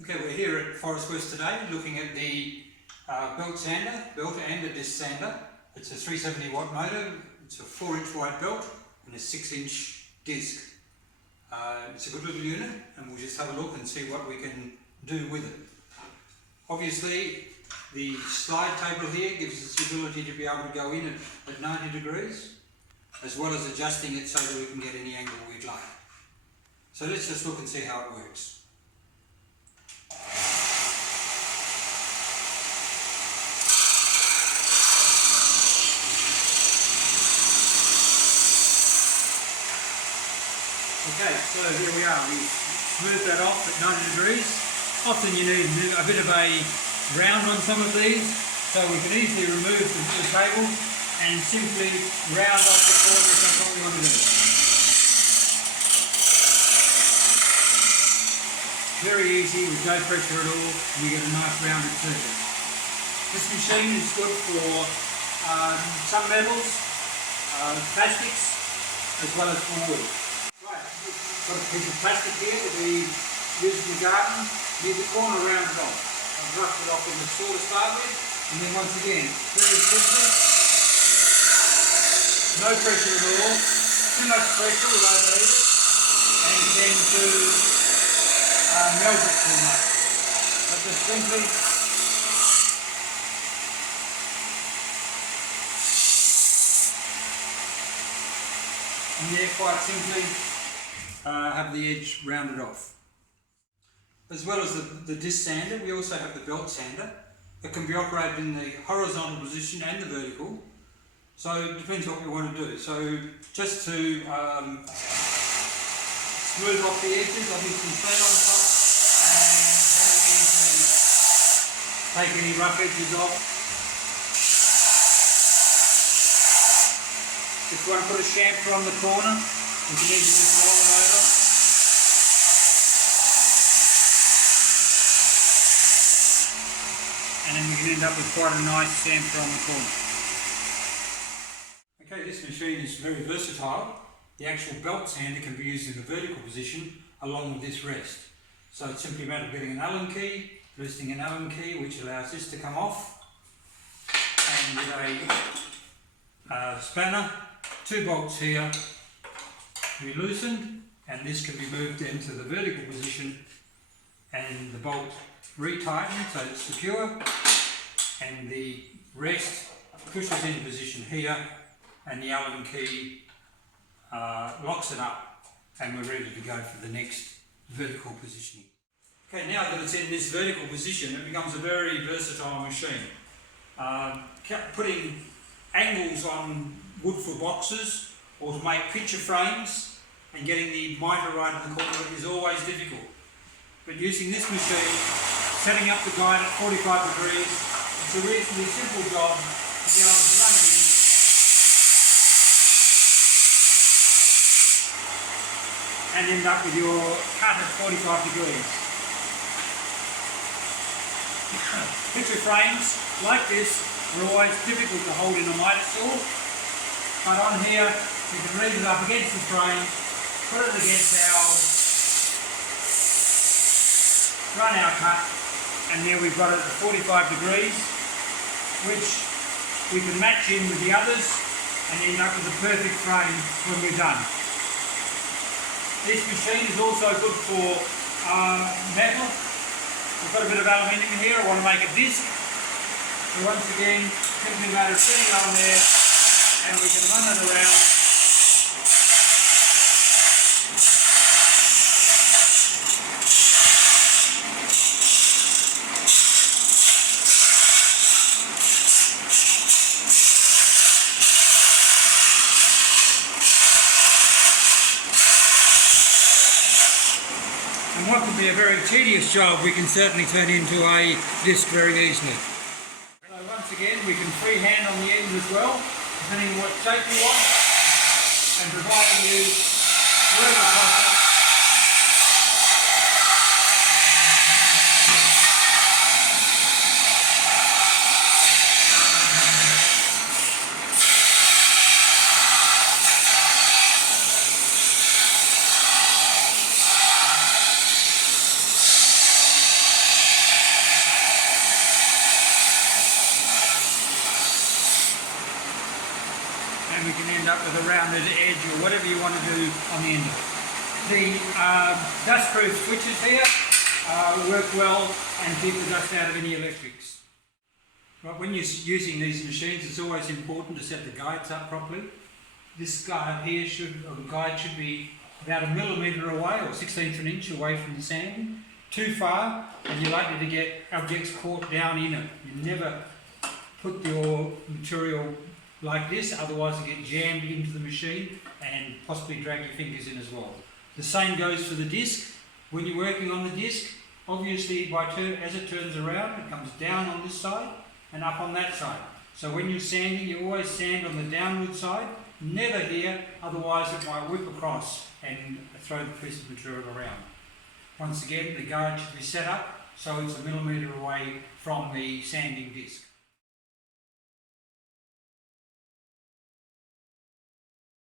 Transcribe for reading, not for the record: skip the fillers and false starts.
Okay, we're here at Forestwest today looking at the belter and a disc sander. It's a 370 watt motor, it's a 4-inch wide belt and a 6-inch disc. It's a good little unit and we'll just have a look and see what we can do with it. Obviously the slide table here gives us the ability to be able to go in at 90 degrees as well as adjusting it so that we can get any angle we'd like. So let's just look and see how it works. Okay, so here we are. We smooth that off at 90 degrees. Often you need a bit of a round on some of these, so we can easily remove the cable and simply round off the corners. That's what we want to do. Very easy, with no pressure at all, and you get a nice rounded surface. This machine is good for some metals, plastics, as well as for wood. Got a piece of plastic here that we use in the garden. Need the corner rounded off. I've roughed it off in the saw to start with, and then once again, very simply, no pressure at all. Too much pressure will overheat it and tend to melt it too much. But just simply and there, quite simply, have the edge rounded off. As well as the disc sander, we also have the belt sander. It can be operated in the horizontal position and the vertical, so it depends what we want to do. So just to smooth off the edges, obviously straight on top, and take any rough edges off. If you want to put a chamfer on the corner, you can easily just roll them over. And then we can end up with quite a nice chamfer on the corner. Okay, this machine is very versatile. The actual belt sander can be used in the vertical position along with this rest. So it's simply a matter of getting an Allen key, loosening an Allen key which allows this to come off, and with a spanner, 2 bolts here to be loosened, and this can be moved into the vertical position and the bolt retightened so it's secure, and the rest pushes in position here, and the Allen key locks it up, and we're ready to go for the next vertical positioning. Okay, now that it's in this vertical position, it becomes a very versatile machine. Putting angles on wood for boxes or to make picture frames and getting the mitre right in the corner is always difficult. But using this machine, setting up the guide at 45 degrees, it's a reasonably simple job to be able to run it in and end up with your cut at 45 degrees. Picture frames like this are always difficult to hold in a miter saw, but on here you can leave it up against the frame, put it against run our cut, and there we've got it at 45 degrees, which we can match in with the others and end up with a perfect frame when we're done. This machine is also good for metal. We've got a bit of aluminium here. I want to make a disc. So once again, simply a matter of setting it on there, and we can run it around. And what could be a very tedious job, we can certainly turn into a disc very easily. So once again, we can freehand on the ends as well, depending on what shape you want, and providing you wherever possible. rounded edge or whatever you want to do on the end of it. The dust-proof switches here work well and keep the dust out of any electrics. Right, when you're using these machines, it's always important to set the guides up properly. This guide here should be about 1 millimetre away, or 1/16 of an inch away from the sand. Too far and you're likely to get objects caught down in it. You never put your material like this, otherwise you get jammed into the machine and possibly drag your fingers in as well. The same goes for the disc. When you're working on the disc, obviously as it turns around, it comes down on this side and up on that side. So when you're sanding, you always sand on the downward side, never here, otherwise it might whip across and throw the piece of material around. Once again, the guide should be set up so it's 1 millimetre away from the sanding disc.